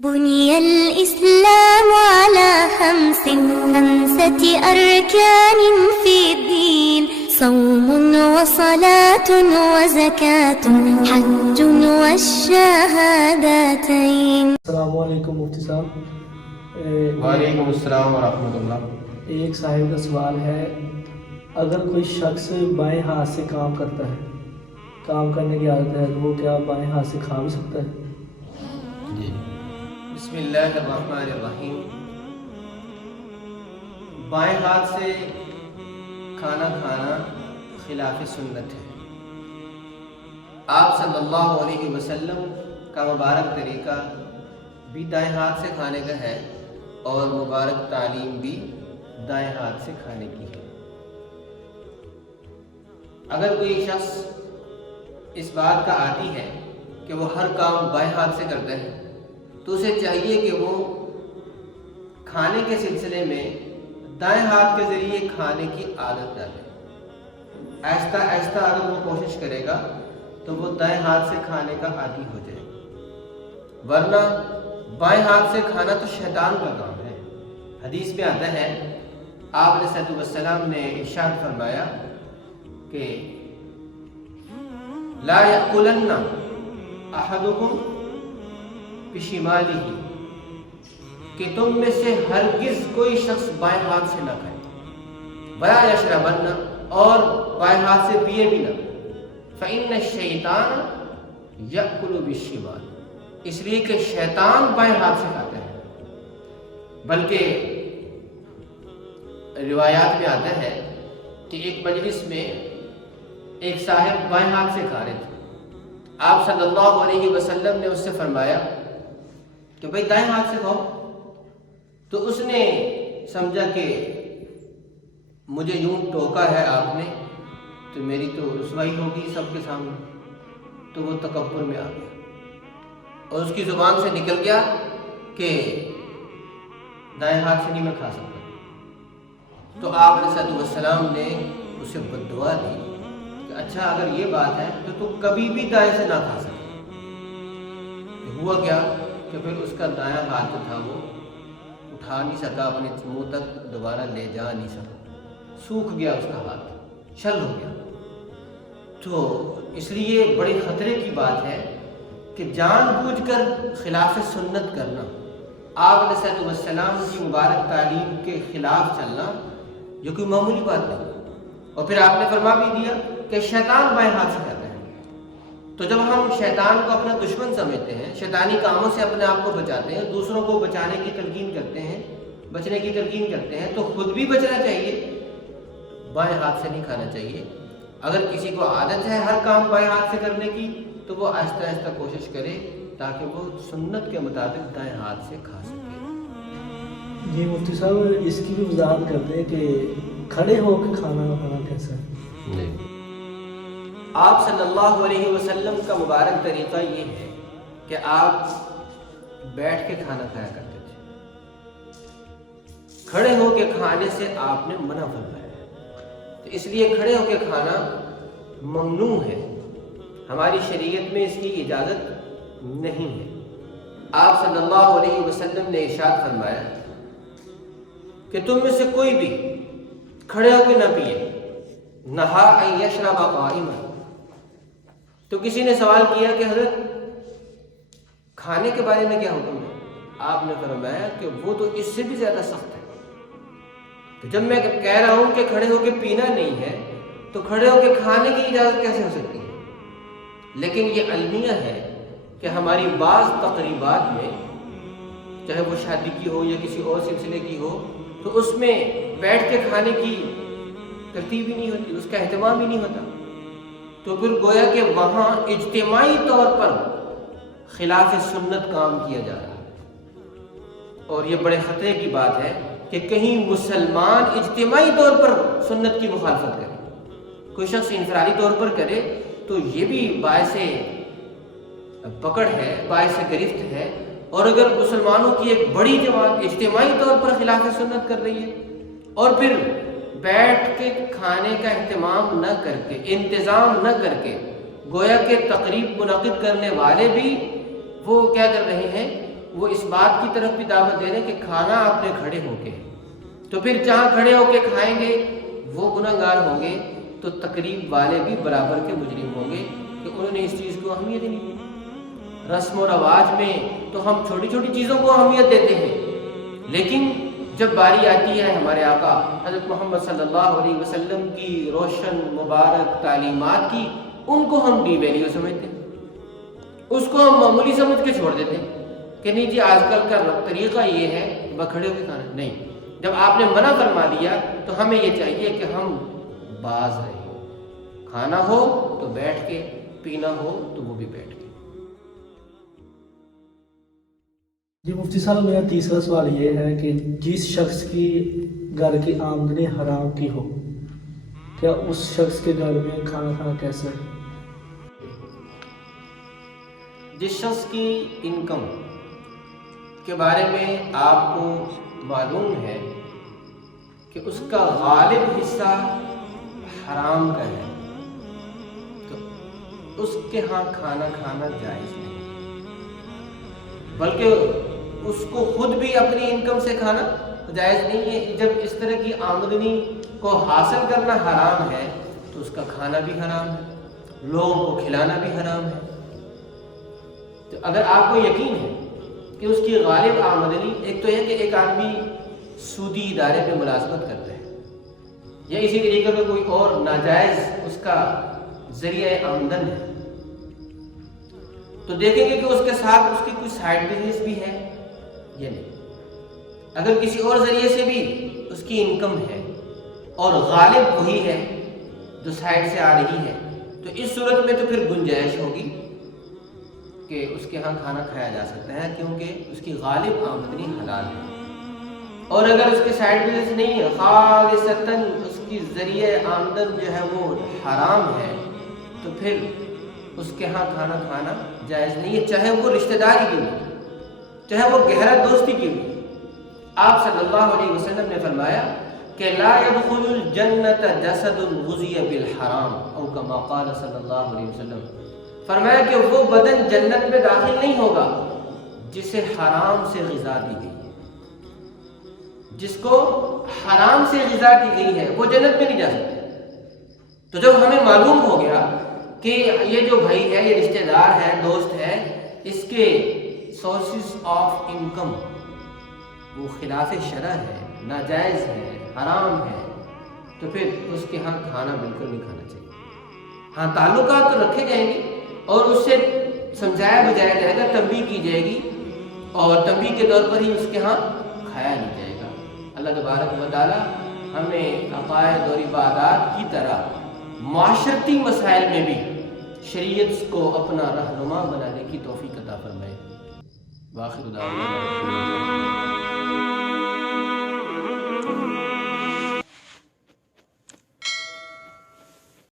بني الإسلام على خمسة أركان في الدين صوم وصلاة وزكاة حج والشهادتين. السلام علیکم مفتی صاحب. وعلیکم السلام ورحمۃ اللہ. ایک صاحب کا سوال ہے، اگر کوئی شخص بائیں ہاتھ سے کام کرتا ہے، کام کرنے کی عادت ہے، وہ کیا بائیں ہاتھ سے کھا بھی سکتا ہے؟ جی بسم اللہ الرحمن الرحیم. بائیں ہاتھ سے کھانا کھانا خلاف سنت ہے. آپ صلی اللہ علیہ وسلم کا مبارک طریقہ بھی دائیں ہاتھ سے کھانے کا ہے اور مبارک تعلیم بھی دائیں ہاتھ سے کھانے کی ہے. اگر کوئی شخص اس بات کا عادی ہے کہ وہ ہر کام بائیں ہاتھ سے کرتا ہے تو اسے چاہیے کہ وہ کھانے کے سلسلے میں دائیں ہاتھ کے ذریعے کھانے کی عادت ڈالے. آہستہ آہستہ اگر وہ کوشش کرے گا تو وہ دائیں ہاتھ سے کھانے کا عادی ہو جائے گا، ورنہ بائیں ہاتھ سے کھانا تو شیطان کا کام ہے. حدیث میں آتا ہے، آپ علیہ السلام نے ارشاد فرمایا کہ لا یأکلن احدکم بشمالہ، کہ تم میں سے ہرگز کوئی شخص بائیں ہاتھ سے نہ کھائے. ولا یشربن، اور بائیں ہاتھ سے پیے بھی نہ. فإن الشیطان یأکل بالشمال، اس لیے کہ شیطان بائیں ہاتھ سے کھاتا ہے. بلکہ روایات میں آتا ہے کہ ایک مجلس میں ایک صاحب بائیں ہاتھ سے کھا رہے تھے. آپ صلی اللہ علیہ وسلم نے اس سے فرمایا کہ بھائی دائیں ہاتھ سے کھاؤ. تو اس نے سمجھا کہ مجھے یوں ٹوکا ہے آپ نے تو میری تو رسوائی ہوگی سب کے سامنے، تو وہ تکبر میں آ گیا اور اس کی زبان سے نکل گیا کہ دائیں ہاتھ سے نہیں میں کھا سکتا. تو آپ علیہ السلام نے اسے بد دعا دی کہ اچھا اگر یہ بات ہے تو تم کبھی بھی دائیں سے نہ کھا سکے. ہوا کیا کہ پھر اس کا دایاں ہاتھ جو تھا وہ اٹھا نہیں سکا، اپنے منہ تک دوبارہ لے جا نہیں سکا، سوکھ گیا اس کا ہاتھ، چھل ہو گیا. تو اس لیے بڑے خطرے کی بات ہے کہ جان بوجھ کر خلاف سنت کرنا، آپ علیہ السلام کی مبارک تعلیم کے خلاف چلنا، جو کوئی معمولی بات نہیں. اور پھر آپ نے فرما بھی دیا کہ شیطان بائیں ہاتھ سے کھاتا ہے. تو جب ہم شیطان کو اپنا دشمن سمجھتے ہیں، شیطانی کاموں سے اپنے آپ کو بچاتے ہیں، دوسروں کو بچانے کی تلقین کرتے ہیں، بچنے کی تلقین کرتے ہیں، تو خود بھی بچنا چاہیے، بائیں ہاتھ سے نہیں کھانا چاہیے. اگر کسی کو عادت ہے ہر کام بائیں ہاتھ سے کرنے کی تو وہ آہستہ آہستہ کوشش کرے تاکہ وہ سنت کے مطابق دائیں ہاتھ سے کھا سکے. جی مفتی صاحب، اس کی بھی وضاحت کرتے ہیں کہ کھڑے ہو کے کھانا کھانا کیسا ہے؟ آپ صلی اللہ علیہ وسلم کا مبارک طریقہ یہ ہے کہ آپ بیٹھ کے کھانا کھایا کرتے تھے. کھڑے ہو کے کھانے سے آپ نے منع فرمایا. تو اس لیے کھڑے ہو کے کھانا ممنوع ہے، ہماری شریعت میں اس کی اجازت نہیں ہے. آپ صلی اللہ علیہ وسلم نے ارشاد فرمایا کہ تم میں سے کوئی بھی کھڑے ہو کے نہ پیے. نہا ان یشرب قائما. تو کسی نے سوال کیا کہ حضرت کھانے کے بارے میں کیا حکم ہے؟ آپ نے فرمایا کہ وہ تو اس سے بھی زیادہ سخت ہے. تو جب میں کہہ رہا ہوں کہ کھڑے ہو کے پینا نہیں ہے تو کھڑے ہو کے کھانے کی اجازت کیسے ہو سکتی ہے؟ لیکن یہ المیہ ہے کہ ہماری بعض تقریبات میں، چاہے وہ شادی کی ہو یا کسی اور سلسلے کی ہو، تو اس میں بیٹھ کے کھانے کی ترتیب ہی نہیں ہوتی، اس کا اہتمام ہی نہیں ہوتا. تو پھر گویا کہ وہاں اجتماعی طور پر خلاف سنت کام کیا جا رہا ہے. اور یہ بڑے خطرے کی بات ہے کہ کہیں مسلمان اجتماعی طور پر سنت کی مخالفت کرے، کوئی شخص انفرادی طور پر کرے تو یہ بھی باعث پکڑ ہے، باعث گرفت ہے. اور اگر مسلمانوں کی ایک بڑی جماعت اجتماعی طور پر خلاف سنت کر رہی ہے اور پھر بیٹھ کے کھانے کا اہتمام نہ کر کے، انتظام نہ کر کے، گویا کہ تقریب منعقد کرنے والے بھی وہ کیا کر رہے ہیں، وہ اس بات کی طرف بھی دعوت دے رہے ہیں کہ کھانا آپ نے کھڑے ہو کے، تو پھر جہاں کھڑے ہو کے کھائیں گے وہ گناہگار ہوں گے تو تقریب والے بھی برابر کے مجرم ہوں گے کہ انہوں نے اس چیز کو اہمیت نہیں دی۔ رسم و رواج میں تو ہم چھوٹی چھوٹی چیزوں کو اہمیت دیتے ہیں، لیکن جب باری آتی ہے ہمارے آقا حضرت محمد صلی اللہ علیہ وسلم کی روشن مبارک تعلیمات کی، ان کو ہم ڈی ویلیو سمجھتے ہیں، اس کو ہم معمولی سمجھ کے چھوڑ دیتے ہیں کہ نہیں جی آج کل کا طریقہ یہ ہے کہ بکھڑے ہو کے کھانا نہیں۔ جب آپ نے منع فرما دیا تو ہمیں یہ چاہیے کہ ہم باز رہیں، کھانا ہو تو بیٹھ کے، پینا ہو تو وہ بھی بیٹھ کے۔ جی مفتی صاحب، میرا تیسرا سوال یہ ہے کہ جس شخص کی گھر کی آمدنی حرام کی ہو، کیا اس شخص کے گھر میں کھانا کھانا کیسا ہے؟ جس شخص کی انکم کے بارے میں آپ کو معلوم ہے کہ اس کا غالب حصہ حرام کا ہے، تو اس کے ہاں کھانا کھانا جائز نہیں، بلکہ اس کو خود بھی اپنی انکم سے کھانا جائز نہیں ہے۔ جب اس طرح کی آمدنی کو حاصل کرنا حرام ہے تو اس کا کھانا بھی حرام ہے، لوگوں کو کھلانا بھی حرام ہے۔ تو اگر آپ کو یقین ہے کہ اس کی غالب آمدنی، ایک تو یہ کہ ایک آدمی سودی ادارے میں ملازمت کرتا ہے یا اسی طریقے کا کوئی اور ناجائز اس کا ذریعہ آمدن ہے، تو دیکھیں گے کہ اس کے ساتھ اس کی کوئی سائیڈ بزنس بھی ہے یا نہیں۔ اگر کسی اور ذریعے سے بھی اس کی انکم ہے اور غالب وہی ہے جو سائیڈ سے آ رہی ہے، تو اس صورت میں تو پھر گنجائش ہوگی کہ اس کے ہاں کھانا کھایا جا سکتا ہے، کیونکہ اس کی غالب آمدنی حلال ہے۔ اور اگر اس کے سائیڈ بزنس نہیں ہے، خالصتاً اس کی ذریعہ آمدن جو ہے وہ حرام ہے، تو پھر اس کے ہاں کھانا کھانا جائز نہیں ہے، چاہے وہ رشتہ داری کیوں نہیں، چاہے وہ گہرا دوستی کیوں نہیں۔ آپ صلی اللہ علیہ وسلم نے فرمایا کہ لا يدخل الجنت جسد غذی بالحرام، او کما قال صلی اللہ علیہ وسلم، فرمایا کہ وہ بدن جنت میں داخل نہیں ہوگا جسے حرام سے غذا دی گئی ہے۔ جس کو حرام سے غذا دی گئی ہے وہ جنت میں نہیں جا سکتے۔ تو جب ہمیں معلوم ہو گیا کہ یہ جو بھائی ہے، یہ رشتہ دار ہے، دوست ہے، اس کے سورسز آف انکم وہ خلاف شرع ہے، ناجائز ہے، حرام ہے، تو پھر اس کے ہاں کھانا بالکل نہیں کھانا چاہیے۔ ہاں تعلقات تو رکھے جائیں گے اور اس سے سمجھایا بجایا جائے گا، تنبیہ کی جائے گی، اور تنبیہ کے طور پر ہی اس کے ہاں کھایا نہیں جائے گا۔ اللہ تبارک و تعالی ہمیں عقائد اور عبادات کی طرح معاشرتی مسائل میں بھی شریعت کو اپنا رہنما بنانے کی توفیق عطا فرمائے۔ وآخر دعوانا